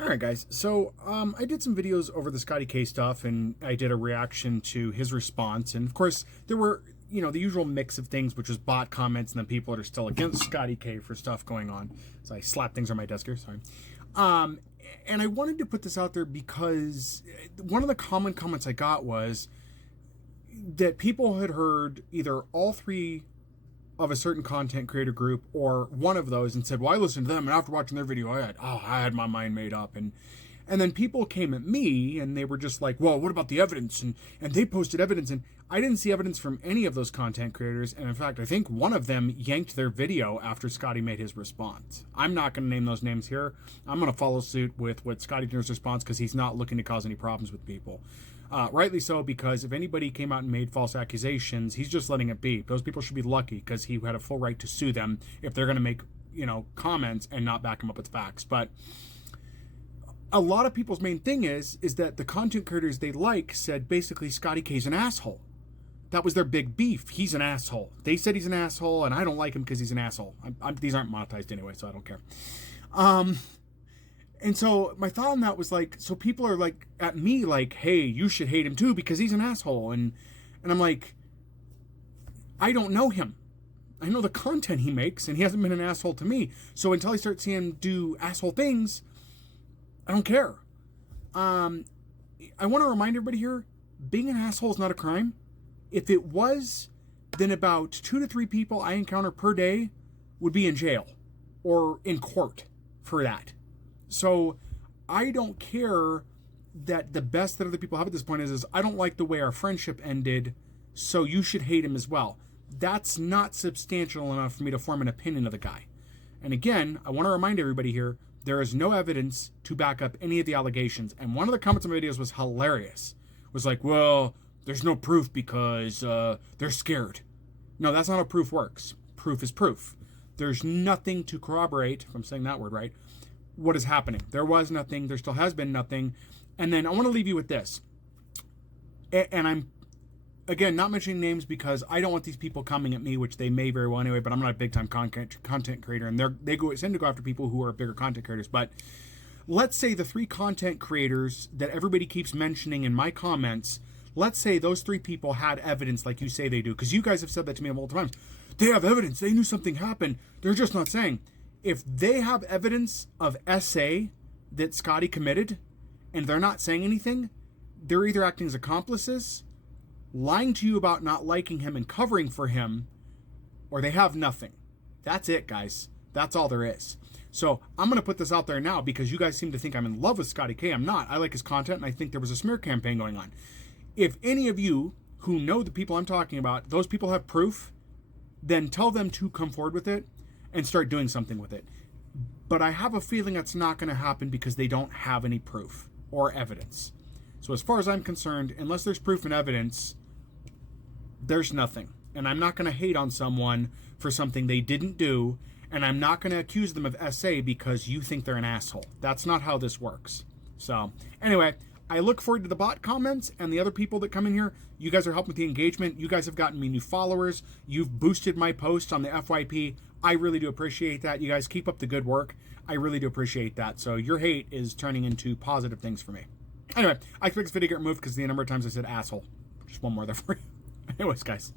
All right, guys. So I did some videos over the Scotty K stuff, and I did a reaction to his response. And of course, there were, the usual mix of things, which was bot comments, and then people that are still against Scotty K for stuff going on. So I slapped things on my desk here. Sorry. Um, and I wanted to put this out there because one of the common comments I got was that people had heard either all three of a certain content creator group or one of those and said, well, I listened to them, and after watching their video, I had my mind made up. And then people came at me and they were just like, well, what about the evidence? And they posted evidence, and I didn't see evidence from any of those content creators. And in fact, I think one of them yanked their video after Scotty made his response. I'm not going to name those names here. I'm going to follow suit with what Scotty did in his response because he's not looking to cause any problems with people. Rightly so, because if anybody came out and made false accusations, he's just letting it be. Those people should be lucky because he had a full right to sue them if they're going to make, comments and not back them up with facts. But a lot of people's main thing is that the content creators they like said basically Scotty K's an asshole. That was their big beef. He's an asshole. They said he's an asshole, and I don't like him because he's an asshole. These aren't monetized anyway, so I don't care. And so my thought on that was like, so people are like at me like, hey, you should hate him too because he's an asshole. And I'm like, I don't know him. I know the content he makes, and he hasn't been an asshole to me. So until I start seeing him do asshole things, I don't care. I want to remind everybody here, being an asshole is not a crime. If it was, then about 2 to 3 people I encounter per day would be in jail or in court for that. So I don't care that the best that other people have at this point is I don't like the way our friendship ended, so you should hate him as well. That's not substantial enough for me to form an opinion of the guy. And again, I want to remind everybody here, there is no evidence to back up any of the allegations. And one of the comments on my videos was hilarious. It was like, well, there's no proof because they're scared. No, that's not how proof works. Proof is proof. There's nothing to corroborate, if I'm saying that word right, what is happening. There was nothing. There still has been nothing. And then I want to leave you with this. And I'm, again, not mentioning names because I don't want these people coming at me, which they may very well anyway, but I'm not a big-time content creator, and they tend to go after people who are bigger content creators. But let's say the 3 content creators that everybody keeps mentioning in my comments, let's say those 3 people had evidence like you say they do, because you guys have said that to me multiple times. They have evidence. They knew something happened. They're just not saying. If they have evidence of SA that Scotty committed and they're not saying anything, they're either acting as accomplices, lying to you about not liking him and covering for him, or they have nothing. That's it, guys. That's all there is. So I'm going to put this out there now because you guys seem to think I'm in love with Scotty K. I'm not. I like his content, and I think there was a smear campaign going on. If any of you who know the people I'm talking about, those people have proof, then tell them to come forward with it and start doing something with it. But I have a feeling that's not going to happen because they don't have any proof or evidence. So as far as I'm concerned, unless there's proof and evidence, there's nothing. And I'm not going to hate on someone for something they didn't do, and I'm not going to accuse them of SA because you think they're an asshole. That's not how this works. So anyway, I look forward to the bot comments and the other people that come in here. You guys are helping with the engagement. You guys have gotten me new followers. You've boosted my posts on the FYP. I really do appreciate that. You guys keep up the good work. I really do appreciate that. So your hate is turning into positive things for me. Anyway, I expect this video to get removed because the number of times I said asshole. Just one more there for you. Anyways, guys.